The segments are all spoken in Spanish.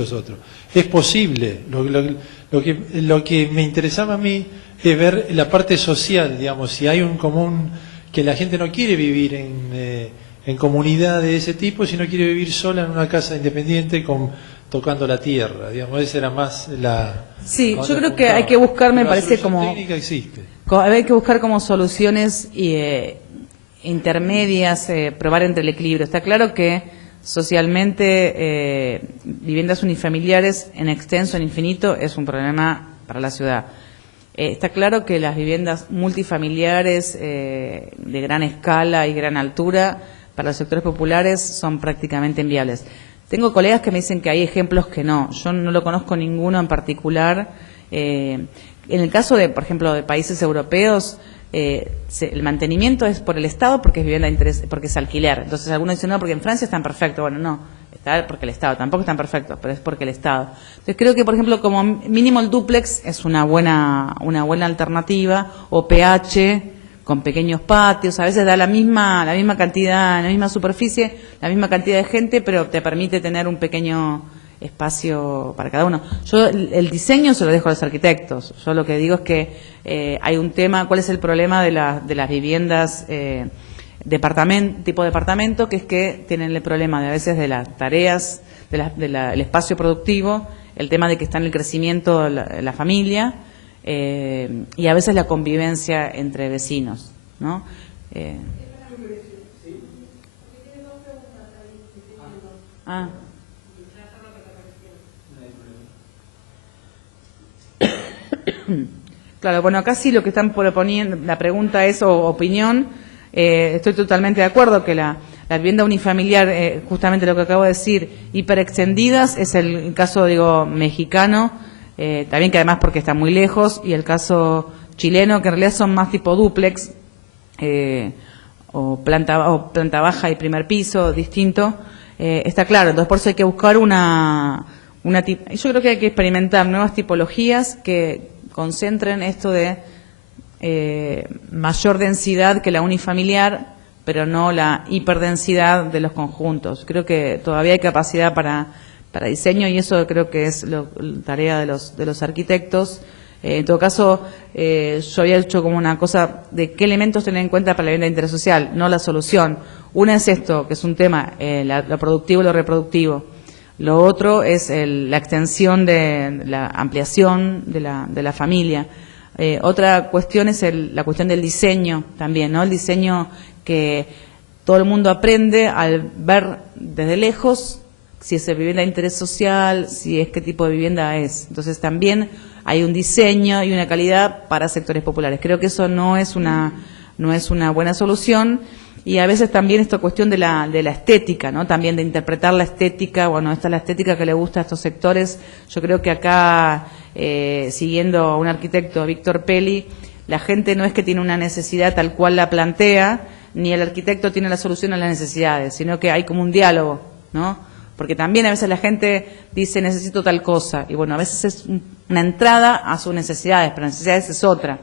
otros. Es posible. Lo que me interesaba a mí es ver la parte social, digamos, si hay un común, que la gente no quiere vivir en comunidad de ese tipo, sino quiere vivir sola en una casa independiente tocando la tierra, digamos, esa era más la... Sí, yo creo que hay que buscar, me parece, como... técnica existe. Hay que buscar como soluciones intermedias, probar entre el equilibrio. Está claro que socialmente viviendas unifamiliares en extenso, en infinito, es un problema para la ciudad. Está claro que las viviendas multifamiliares de gran escala y gran altura para los sectores populares son prácticamente inviables. Tengo colegas que me dicen que hay ejemplos que no. Yo no lo conozco ninguno en particular. En el caso de, por ejemplo, de países europeos, el mantenimiento es por el Estado porque es vivienda de interés, porque es alquiler. Entonces algunos dicen, no, porque en Francia están perfectos. Bueno, no, está porque el Estado, tampoco están perfectos, pero es porque el Estado. Entonces creo que, por ejemplo, como mínimo el dúplex es una buena alternativa, o PH con pequeños patios, a veces da la misma cantidad, la misma superficie, la misma cantidad de gente, pero te permite tener un pequeño espacio para cada uno. Yo el diseño se lo dejo a los arquitectos. Yo lo que digo es que hay un tema, ¿cuál es el problema de las viviendas tipo departamento? Que es que tienen el problema de a veces de las tareas, el espacio productivo, el tema de que está en el crecimiento la familia y a veces la convivencia entre vecinos, ¿no? Claro, bueno, acá sí lo que están proponiendo, la pregunta es, o opinión, estoy totalmente de acuerdo que la vivienda unifamiliar, justamente lo que acabo de decir, hiperextendidas, es el caso, digo, mexicano, también que además porque está muy lejos, y el caso chileno, que en realidad son más tipo dúplex, o planta baja y primer piso, distinto, está claro. Entonces por eso hay que buscar yo creo que hay que experimentar nuevas tipologías que concentren esto de mayor densidad que la unifamiliar, pero no la hiperdensidad de los conjuntos. Creo que todavía hay capacidad para diseño, y eso creo que es tarea de los arquitectos. En todo caso, yo había hecho como una cosa de qué elementos tener en cuenta para la vivienda de interés social, no la solución. Una es esto, que es un tema, lo productivo y lo reproductivo. Lo otro es la extensión de la ampliación de la familia. Otra cuestión es la cuestión del diseño también, ¿no? El diseño que todo el mundo aprende al ver desde lejos si es vivienda de interés social, si es qué tipo de vivienda es. Entonces también hay un diseño y una calidad para sectores populares. Creo que eso no es una buena solución. Y a veces también esta cuestión de la estética, ¿no? También de interpretar la estética, bueno, esta es la estética que le gusta a estos sectores. Yo creo que acá, siguiendo a un arquitecto, Víctor Peli, la gente no es que tiene una necesidad tal cual la plantea, ni el arquitecto tiene la solución a las necesidades, sino que hay como un diálogo, ¿no? Porque también a veces la gente dice necesito tal cosa, y bueno, a veces es una entrada a sus necesidades, pero necesidades es otra.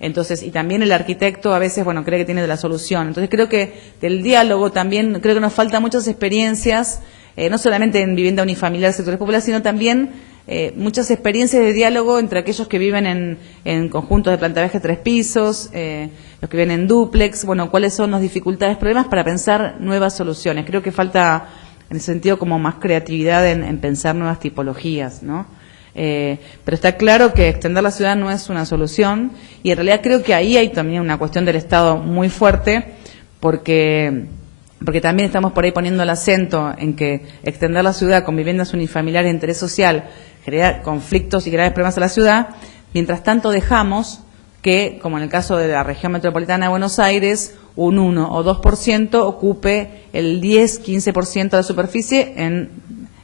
Entonces, y también el arquitecto a veces, bueno, cree que tiene la solución. Entonces creo que del diálogo también, creo que nos faltan muchas experiencias, no solamente en vivienda unifamiliar, sectores populares, sino también muchas experiencias de diálogo entre aquellos que viven en conjuntos de planta baja 3 pisos, los que viven en dúplex, bueno, cuáles son las dificultades, problemas para pensar nuevas soluciones. Creo que falta, en ese sentido, como más creatividad en pensar nuevas tipologías, ¿no? Pero está claro que extender la ciudad no es una solución, y en realidad creo que ahí hay también una cuestión del Estado muy fuerte, porque también estamos por ahí poniendo el acento en que extender la ciudad con viviendas unifamiliares de interés social genera conflictos y graves problemas a la ciudad. Mientras tanto dejamos que, como en el caso de la región metropolitana de Buenos Aires, un 1 o 2% ocupe el 10-15% de la superficie en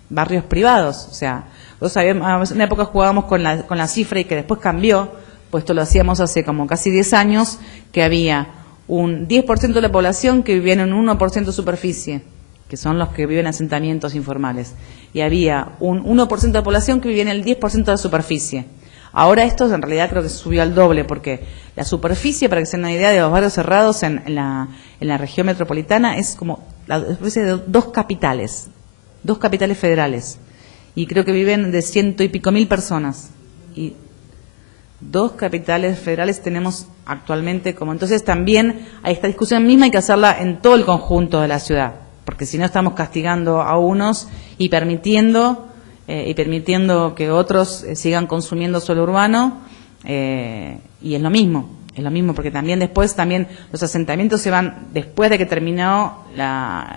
barrios privados. O sea, nosotros en una época jugábamos con la cifra, y que después cambió, pues esto lo hacíamos hace como casi 10 años, que había un 10% de la población que vivía en un 1% de superficie, que son los que viven en asentamientos informales, y había un 1% de la población que vivía en el 10% de la superficie. Ahora esto en realidad creo que subió al doble, porque la superficie, para que se den una idea, de los barrios cerrados en la región metropolitana es como la superficie de dos capitales federales. y creo que viven de 100 y pico mil personas. Y 2 capitales federales tenemos actualmente como. Entonces también a esta discusión misma hay que hacerla en todo el conjunto de la ciudad, porque si no estamos castigando a unos y permitiendo que otros sigan consumiendo suelo urbano, y es lo mismo, porque también después los asentamientos se van después de que terminó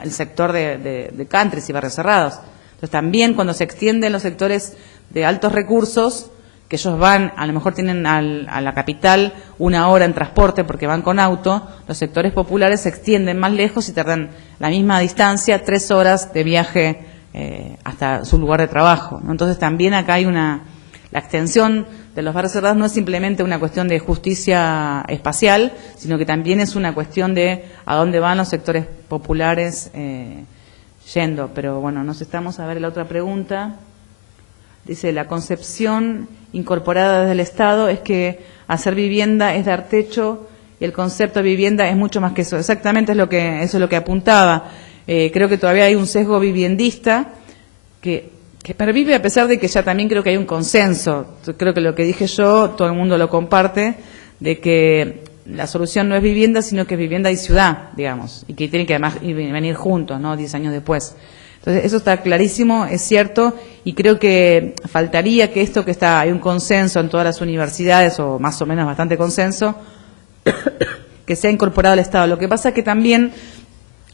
el sector de countries y barrios cerrados. Entonces también cuando se extienden los sectores de altos recursos, que ellos van, a lo mejor tienen a la capital 1 hora en transporte porque van con auto, los sectores populares se extienden más lejos y tardan la misma distancia, 3 horas de viaje hasta su lugar de trabajo, ¿no? Entonces también acá hay la extensión de los barrios cerrados no es simplemente una cuestión de justicia espacial, sino que también es una cuestión de a dónde van los sectores populares yendo. Pero bueno, nos estamos a ver la otra pregunta. Dice, la concepción incorporada desde el Estado es que hacer vivienda es dar techo y el concepto de vivienda es mucho más que eso. Exactamente eso es lo que apuntaba. Creo que todavía hay un sesgo viviendista que pervive a pesar de que ya también creo que hay un consenso. Creo que lo que dije yo, todo el mundo lo comparte, de que la solución no es vivienda, sino que es vivienda y ciudad, digamos, y que tienen que además venir juntos, ¿no? 10 años después. Entonces, eso está clarísimo, es cierto, y creo que faltaría que hay un consenso en todas las universidades, o más o menos bastante consenso, que sea incorporado al Estado. Lo que pasa es que también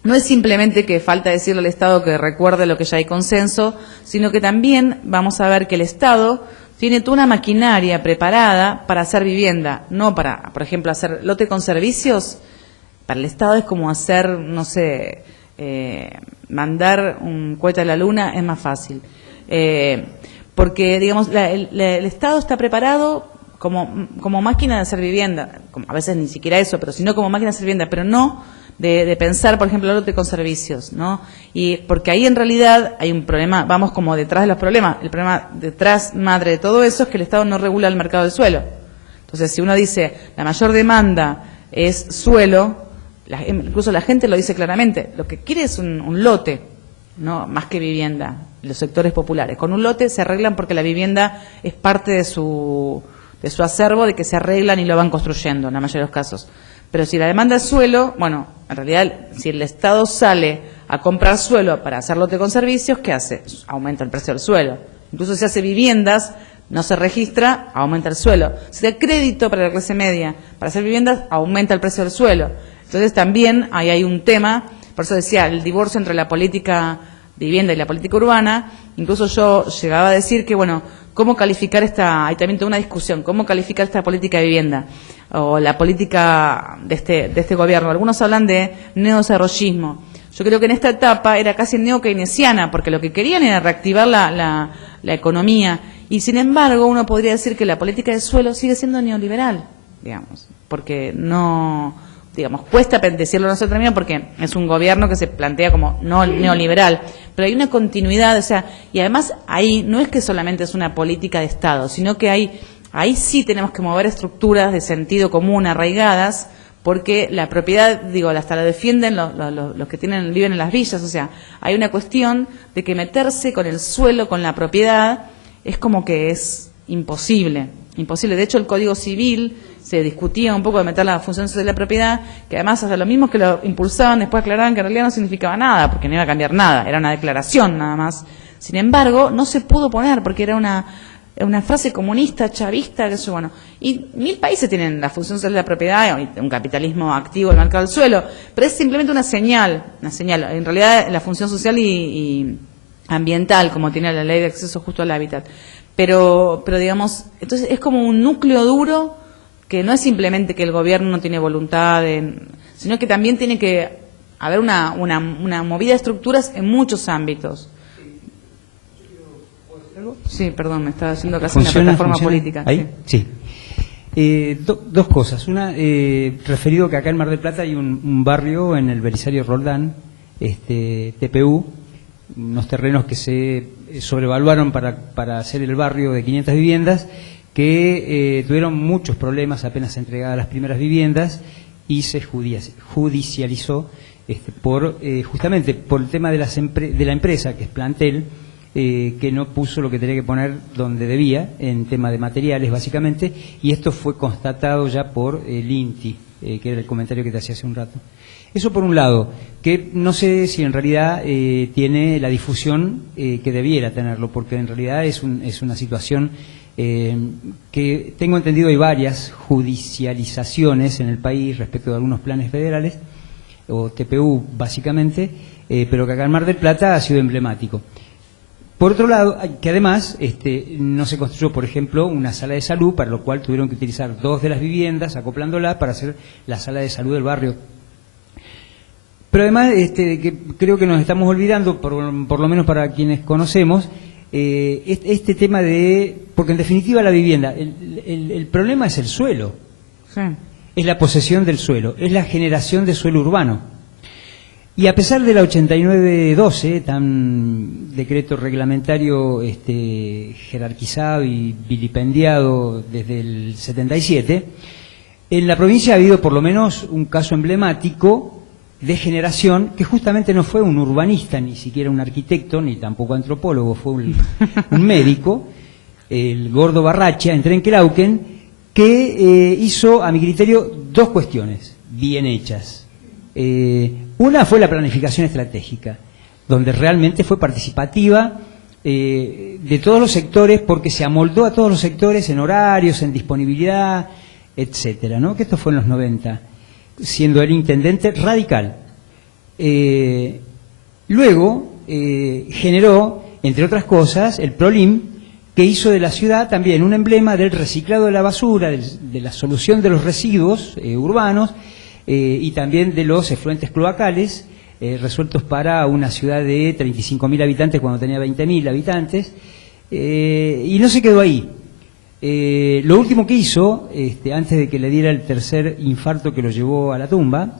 no es simplemente que falta decirle al Estado que recuerde lo que ya hay consenso, sino que también vamos a ver que el Estado tiene toda una maquinaria preparada para hacer vivienda, no para, por ejemplo, hacer lote con servicios. Para el Estado es como hacer, no sé, mandar un cohete a la luna es más fácil. Porque, digamos, el Estado está preparado como máquina de hacer vivienda, a veces ni siquiera eso, pero sino como máquina de hacer vivienda, pero no de pensar, por ejemplo, el lote con servicios, ¿no? Y porque ahí en realidad hay un problema, vamos como detrás de los problemas. El problema detrás, madre de todo eso, es que el Estado no regula el mercado del suelo. Entonces, si uno dice la mayor demanda es suelo, incluso la gente lo dice claramente, lo que quiere es un lote, no más que vivienda, los sectores populares. Con un lote se arreglan porque la vivienda es parte de su acervo, de que se arreglan y lo van construyendo en la mayoría de los casos. Pero si la demanda es suelo, bueno, en realidad, si el Estado sale a comprar suelo para hacer lote con servicios, ¿qué hace? Aumenta el precio del suelo. Incluso si hace viviendas, no se registra, aumenta el suelo. Si da crédito para la clase media para hacer viviendas, aumenta el precio del suelo. Entonces también ahí hay un tema, por eso decía, el divorcio entre la política vivienda y la política urbana. Incluso yo llegaba a decir que, bueno, ¿cómo calificar hay también toda una discusión, cómo calificar esta política de vivienda o la política de este gobierno? Algunos hablan de neodesarrollismo. Yo creo que en esta etapa era casi neo-keynesiana, porque lo que querían era reactivar la economía. Y sin embargo, uno podría decir que la política de suelo sigue siendo neoliberal, digamos, porque no, digamos, cuesta decirlo en nuestro término porque es un gobierno que se plantea como no neoliberal, pero hay una continuidad, o sea, y además ahí no es que solamente es una política de Estado, sino que ahí sí tenemos que mover estructuras de sentido común arraigadas, porque la propiedad, digo, hasta la defienden los que viven en las villas, o sea, hay una cuestión de que meterse con el suelo, con la propiedad, es como que es imposible. De hecho, el Código Civil se discutía un poco de meter la función social de la propiedad, que además hasta los mismos que lo impulsaban después aclaraban que en realidad no significaba nada, porque no iba a cambiar nada, era una declaración nada más. Sin embargo, no se pudo poner porque era una frase comunista, chavista, que eso, bueno. Y 1000 países tienen la función social de la propiedad, un capitalismo activo del mercado del suelo, pero es simplemente una señal. En realidad, la función social y ambiental, como tiene la ley de acceso justo al hábitat. Pero digamos, entonces es como un núcleo duro que no es simplemente que el gobierno no tiene voluntad, sino que también tiene que haber una movida de estructuras en muchos ámbitos. Sí, perdón, me estaba haciendo casi una plataforma política. ¿Ahí? Sí. Dos cosas. Una, referido que acá en Mar del Plata hay un barrio en el Belisario Roldán, TPU, unos terrenos que se sobrevaluaron para hacer el barrio de 500 viviendas, que tuvieron muchos problemas apenas entregadas las primeras viviendas y se judicializó justamente por el tema de la empresa, que es Plantel, que no puso lo que tenía que poner donde debía, en tema de materiales básicamente, y esto fue constatado ya por el INTI, que era el comentario que te hacía hace un rato. Eso por un lado, que no sé si en realidad tiene la difusión que debiera tenerlo, porque en realidad es una situación que tengo entendido hay varias judicializaciones en el país respecto de algunos planes federales, o TPU básicamente, pero que acá en Mar del Plata ha sido emblemático. Por otro lado, que además no se construyó, por ejemplo, una sala de salud, para lo cual tuvieron que utilizar 2 de las viviendas, acoplándolas para hacer la sala de salud del barrio. Pero además, que creo que nos estamos olvidando, por lo menos para quienes conocemos, este tema de... Porque en definitiva la vivienda, el problema es el suelo, Sí. es la posesión del suelo, es la generación de suelo urbano. Y a pesar de la 8912, tan decreto reglamentario jerarquizado y vilipendiado desde el 77, en la provincia ha habido por lo menos un caso emblemático de generación que justamente no fue un urbanista, ni siquiera un arquitecto, ni tampoco antropólogo, fue un médico, el Gordo Barracha, en Trenquelauquen, que hizo, a mi criterio, 2 cuestiones bien hechas. Una fue la planificación estratégica, donde realmente fue participativa de todos los sectores, porque se amoldó a todos los sectores en horarios, en disponibilidad, etcétera, ¿no? Que esto fue en los 90, siendo el intendente radical. Luego generó, entre otras cosas, el PROLIM, que hizo de la ciudad también un emblema del reciclado de la basura, de la solución de los residuos urbanos, y también de los efluentes cloacales, resueltos para una ciudad de 35.000 habitantes cuando tenía 20.000 habitantes, y no se quedó ahí. Lo último que hizo, antes de que le diera el tercer infarto que lo llevó a la tumba,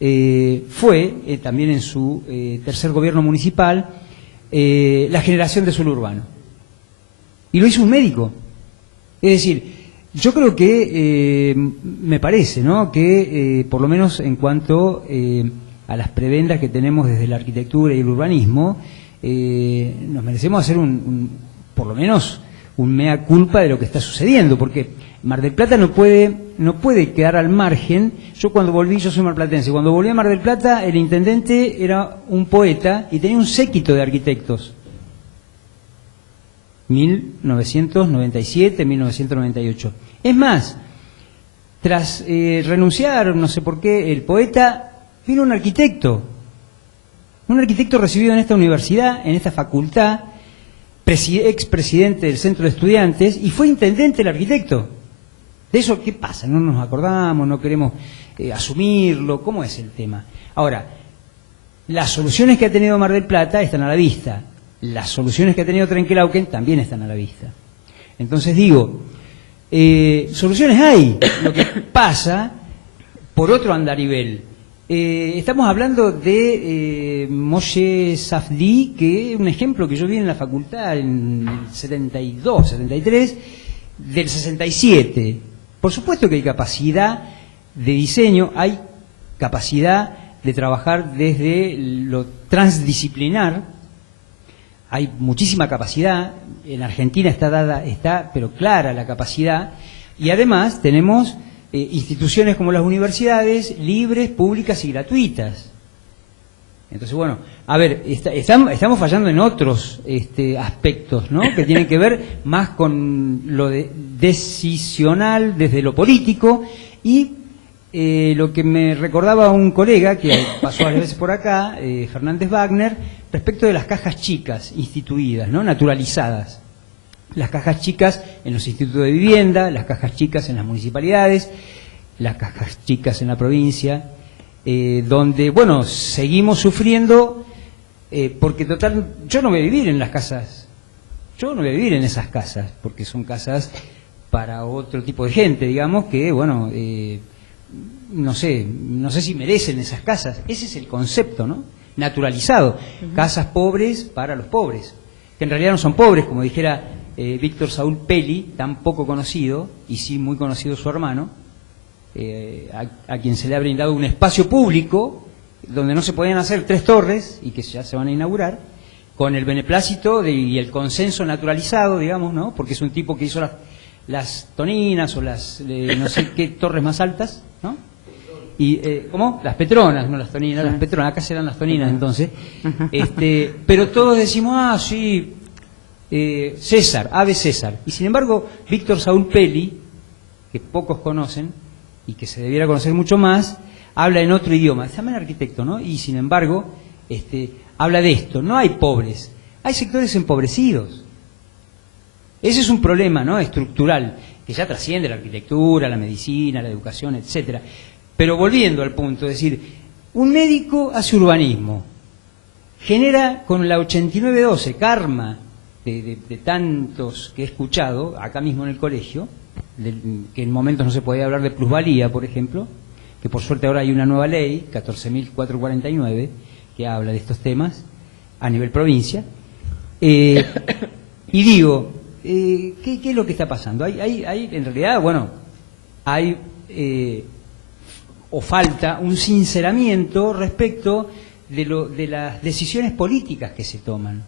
fue, también en su tercer gobierno municipal, la generación de suelo urbano. Y lo hizo un médico. Es decir, yo creo que, me parece, ¿no?, que por lo menos en cuanto a las prebendas que tenemos desde la arquitectura y el urbanismo, nos merecemos hacer por lo menos un mea culpa de lo que está sucediendo, porque Mar del Plata no puede quedar al margen. Yo soy marplatense, cuando volví a Mar del Plata, el intendente era un poeta y tenía un séquito de arquitectos. 1997, 1998. Es más, tras renunciar, no sé por qué, el poeta, vino un arquitecto recibido en esta universidad, en esta facultad, expresidente del centro de estudiantes, y fue intendente el arquitecto. ¿De eso qué pasa? No nos acordamos, no queremos asumirlo. ¿Cómo es el tema? Ahora, las soluciones que ha tenido Mar del Plata están a la vista. Las soluciones que ha tenido Trenquelauquen también están a la vista. Entonces digo, soluciones hay. Lo que pasa por otro andarivel. Estamos hablando de Moshe Safdie, que es un ejemplo que yo vi en la facultad en el 72, 73, del 67. Por supuesto que hay capacidad de diseño, hay capacidad de trabajar desde lo transdisciplinar. Hay muchísima capacidad, en Argentina está pero clara la capacidad, y además tenemos instituciones como las universidades, libres, públicas y gratuitas. Entonces, bueno, a ver, estamos fallando en otros aspectos, ¿no?, que tienen que ver más con lo decisional desde lo político, y lo que me recordaba un colega que pasó varias veces por acá, Fernández Wagner, respecto de las cajas chicas instituidas, ¿no?, naturalizadas. Las cajas chicas en los institutos de vivienda, las cajas chicas en las municipalidades, las cajas chicas en la provincia, donde, bueno, seguimos sufriendo, porque total, yo no voy a vivir en las casas, yo no voy a vivir en esas casas, porque son casas para otro tipo de gente, digamos, que, bueno, no sé si merecen esas casas. Ese es el concepto, ¿no?, naturalizado. Casas pobres para los pobres, que en realidad no son pobres, como dijera Víctor Saúl Peli, tan poco conocido, y sí muy conocido su hermano, a quien se le ha brindado un espacio público donde no se podían hacer 3 torres, y que ya se van a inaugurar, con el beneplácito y el consenso naturalizado, digamos, ¿no? Porque es un tipo que hizo las toninas o las no sé qué torres más altas, ¿no? Y ¿cómo? Las Petronas, no las toninas, las Petronas, acá serán las toninas entonces. Pero todos decimos, sí, César, Ave César. Y sin embargo, Víctor Saúl Pelli, que pocos conocen y que se debiera conocer mucho más, habla en otro idioma, es también arquitecto, ¿no? Y sin embargo, habla de esto, no hay pobres, hay sectores empobrecidos. Ese es un problema, ¿no? Estructural, que ya trasciende la arquitectura, la medicina, la educación, etcétera. Pero volviendo al punto, es decir, un médico hace urbanismo, genera con la 8912, karma de tantos que he escuchado, acá mismo en el colegio, que en momentos no se podía hablar de plusvalía, por ejemplo, que por suerte ahora hay una nueva ley, 14.449, que habla de estos temas a nivel provincia. Y digo, ¿qué es lo que está pasando? Hay en realidad, bueno, hay o falta un sinceramiento respecto de las decisiones políticas que se toman.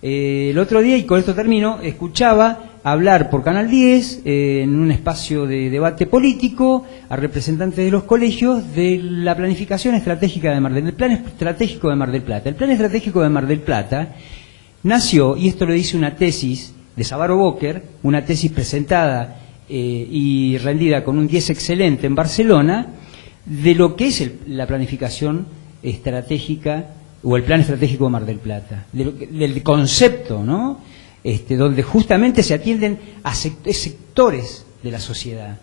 El otro día, y con esto termino, escuchaba hablar por Canal 10, en un espacio de debate político, a representantes de los colegios de la planificación estratégica de Mar del Plata, el plan estratégico de Mar del Plata. El plan estratégico de Mar del Plata nació, y esto lo dice una tesis de Savaro Boker, una tesis presentada y rendida con un 10 excelente en Barcelona, de lo que es la planificación estratégica o el plan estratégico de Mar del Plata, del concepto, ¿no? Donde justamente se atienden a sectores de la sociedad,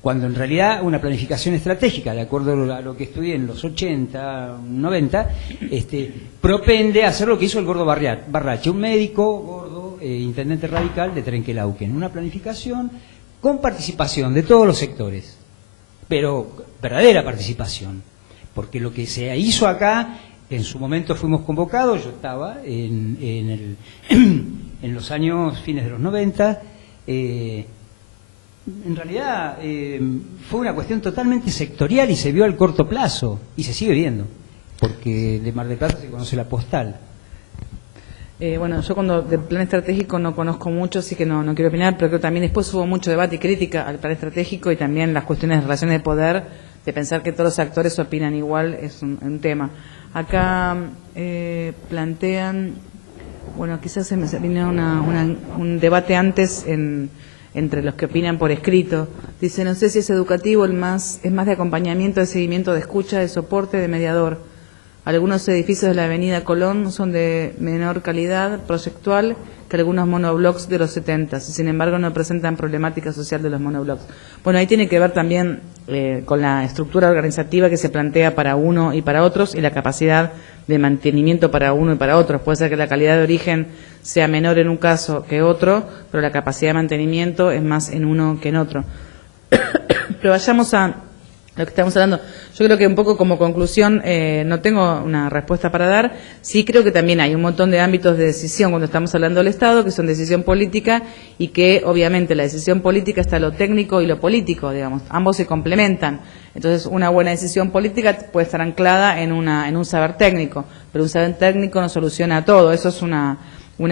cuando en realidad una planificación estratégica, de acuerdo a lo que estudié en los 80, 90, propende a hacer lo que hizo el gordo Barrache, un médico gordo, intendente radical de Trenquelauquen, una planificación con participación de todos los sectores, pero verdadera participación, porque lo que se hizo acá, en su momento fuimos convocados, yo estaba en los años fines de los 90, en realidad fue una cuestión totalmente sectorial y se vio al corto plazo, y se sigue viendo, porque de Mar del Plata se conoce la postal. Bueno, yo cuando del plan estratégico no conozco mucho, así que no quiero opinar, pero creo que también después hubo mucho debate y crítica al plan estratégico y también las cuestiones de relaciones de poder, de pensar que todos los actores opinan igual, es un tema. Acá plantean, bueno, quizás se me vino un debate antes entre los que opinan por escrito. Dice, no sé si es educativo, es más de acompañamiento, de seguimiento, de escucha, de soporte, de mediador. Algunos edificios de la avenida Colón son de menor calidad proyectual que algunos monoblocks de los 70 y sin embargo no presentan problemática social de los monoblocks. Bueno, ahí tiene que ver también con la estructura organizativa que se plantea para uno y para otros y la capacidad de mantenimiento para uno y para otros. Puede ser que la calidad de origen sea menor en un caso que otro, pero la capacidad de mantenimiento es más en uno que en otro. Pero vayamos a lo que estamos hablando. Yo creo que un poco como conclusión, no tengo una respuesta para dar. Sí creo que también hay un montón de ámbitos de decisión cuando estamos hablando del Estado, que son decisión política y que obviamente la decisión política está lo técnico y lo político, digamos. Ambos se complementan. Entonces una buena decisión política puede estar anclada en un saber técnico, pero un saber técnico no soluciona todo. Eso es una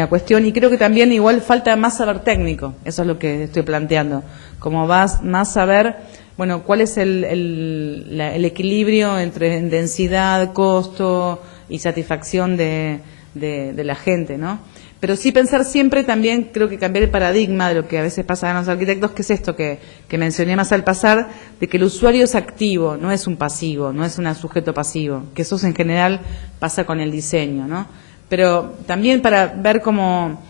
cuestión y creo que también igual falta más saber técnico. Eso es lo que estoy planteando. Como más saber... Bueno, ¿cuál es el equilibrio entre densidad, costo y satisfacción de la gente, ¿no? Pero sí pensar siempre también, creo que cambiar el paradigma de lo que a veces pasa a los arquitectos, que es esto que mencioné más al pasar, de que el usuario es activo, no es un pasivo, no es un sujeto pasivo, que eso en general pasa con el diseño, ¿no? Pero también para ver cómo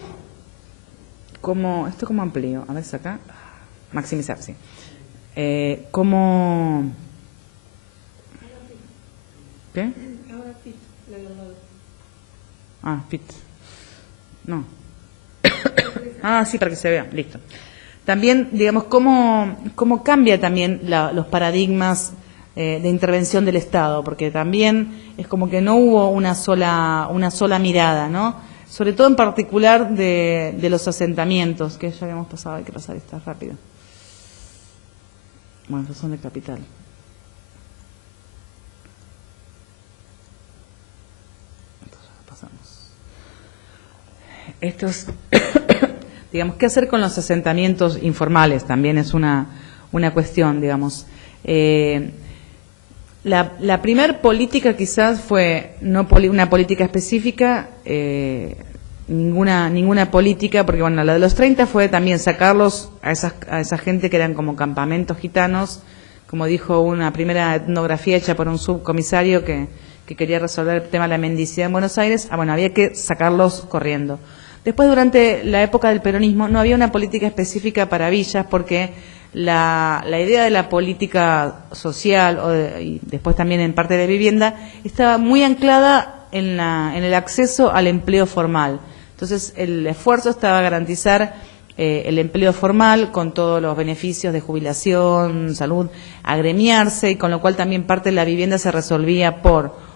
esto como amplío, a ver si acá, maximizar, sí. ¿Cómo? ¿Qué? Fit. No. Sí, para que se vea. Listo. También, digamos, cómo cambia también los paradigmas de intervención del Estado, porque también es como que no hubo una sola mirada, ¿no? Sobre todo en particular de los asentamientos, que ya habíamos pasado, hay que pasar esta rápido. Bueno, esos son de capital. Entonces pasamos. estos, digamos, ¿qué hacer con los asentamientos informales? También es una cuestión, digamos. La primer política quizás fue no una política específica, ninguna política, porque bueno, la de los 30 fue también sacarlos a esa gente que eran como campamentos gitanos, como dijo una primera etnografía hecha por un subcomisario que quería resolver el tema de la mendicidad en Buenos Aires. Bueno, había que sacarlos corriendo. Después, durante la época del peronismo, no había una política específica para villas, porque la idea de la política social y después también en parte de vivienda estaba muy anclada en el acceso al empleo formal. Entonces, el esfuerzo estaba a garantizar el empleo formal con todos los beneficios de jubilación, salud, agremiarse, y con lo cual también parte de la vivienda se resolvía por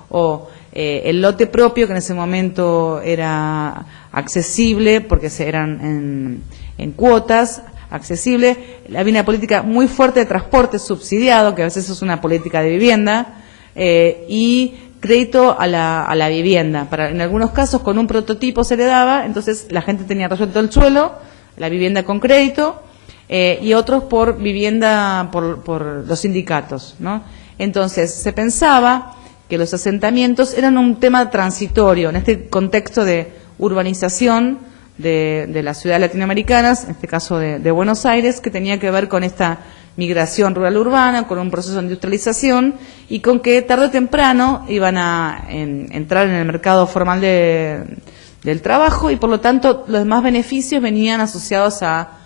el lote propio, que en ese momento era accesible porque eran en cuotas, accesible. Había una política muy fuerte de transporte subsidiado, que a veces es una política de vivienda, y crédito a la vivienda. En algunos casos con un prototipo se le daba, entonces la gente tenía resuelto el suelo, la vivienda con crédito, y otros por vivienda por los sindicatos, ¿no? Entonces se pensaba que los asentamientos eran un tema transitorio en este contexto de urbanización de las ciudades latinoamericanas, en este caso de Buenos Aires, que tenía que ver con esta migración rural-urbana, con un proceso de industrialización, y con que tarde o temprano iban a entrar en el mercado formal del trabajo, y por lo tanto los demás beneficios venían asociados a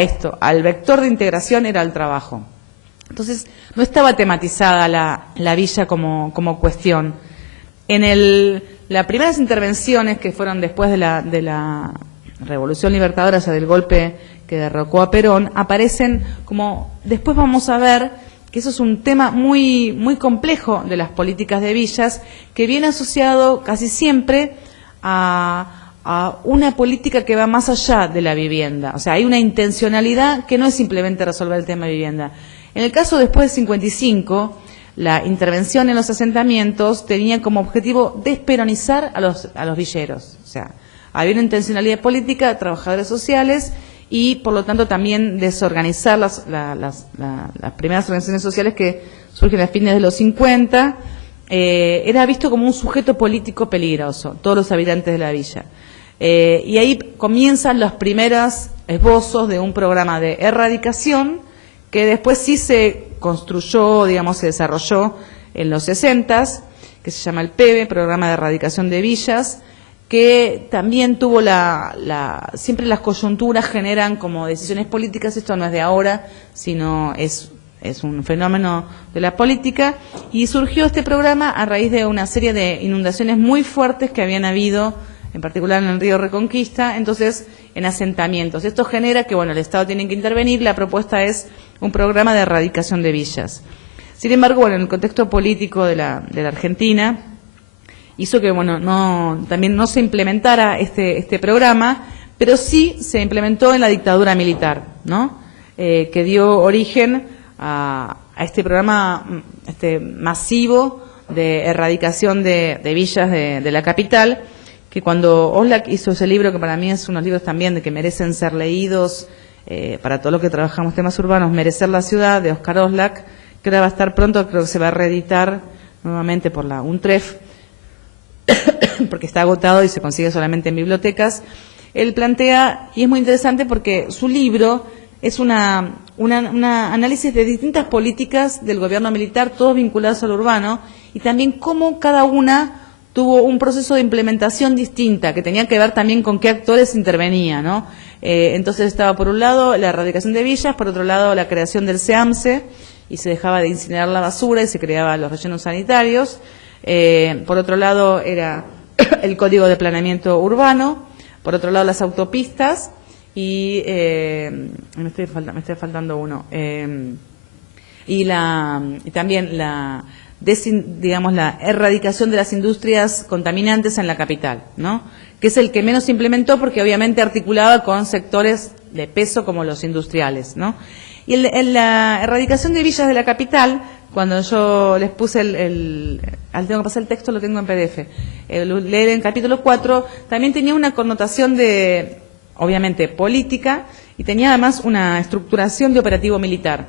esto, al vector de integración era el trabajo. Entonces no estaba tematizada la villa como cuestión. En las primeras intervenciones que fueron después de la Revolución Libertadora, o sea, del golpe que derrocó a Perón, aparecen como, después vamos a ver que eso es un tema muy, muy complejo de las políticas de villas, que viene asociado casi siempre a una política que va más allá de la vivienda. O sea, hay una intencionalidad que no es simplemente resolver el tema de vivienda. En el caso después de 55, la intervención en los asentamientos tenía como objetivo desperonizar a los villeros. O sea, había una intencionalidad política de trabajadores sociales y, por lo tanto, también desorganizar las primeras organizaciones sociales que surgen a fines de los 50. Era visto como un sujeto político peligroso, todos los habitantes de la villa. Y ahí comienzan los primeros esbozos de un programa de erradicación que después sí se construyó, digamos, se desarrolló en los 60s, que se llama el PEVE, Programa de Erradicación de Villas, que también tuvo siempre las coyunturas generan como decisiones políticas. Esto no es de ahora, sino es un fenómeno de la política, y surgió este programa a raíz de una serie de inundaciones muy fuertes que habían habido, en particular en el río Reconquista, entonces en asentamientos. Esto genera que, bueno, el Estado tiene que intervenir. La propuesta es un programa de erradicación de villas. Sin embargo, bueno, en el contexto político de la Argentina, hizo que, bueno, también no se implementara este programa, pero sí se implementó en la dictadura militar, ¿no? Que dio origen a este programa masivo de erradicación de villas de la capital, que cuando Oslak hizo ese libro, que para mí es unos libros también de que merecen ser leídos, para todos los que trabajamos temas urbanos, Merecer la ciudad, de Oscar Oslak, que ahora va a estar pronto, creo que se va a reeditar nuevamente por la UNTREF, porque está agotado y se consigue solamente en bibliotecas. Él plantea, y es muy interesante porque su libro es un análisis de distintas políticas del gobierno militar, todos vinculados al urbano, y también cómo cada una tuvo un proceso de implementación distinta, que tenía que ver también con qué actores intervenía, ¿no? Entonces estaba por un lado la erradicación de villas, por otro lado la creación del SEAMSE, y se dejaba de incinerar la basura y se creaban los rellenos sanitarios. Por otro lado era el Código de Planeamiento Urbano, por otro lado las autopistas, y me estoy faltando uno, y también la erradicación de las industrias contaminantes en la capital, ¿no? Que es el que menos se implementó porque obviamente articulaba con sectores de peso como los industriales, ¿no? Y la erradicación de villas de la capital cuando yo les puse tengo que pasar el texto, lo tengo en PDF, leer en capítulo 4, también tenía una connotación de, obviamente, política, y tenía además una estructuración de operativo militar.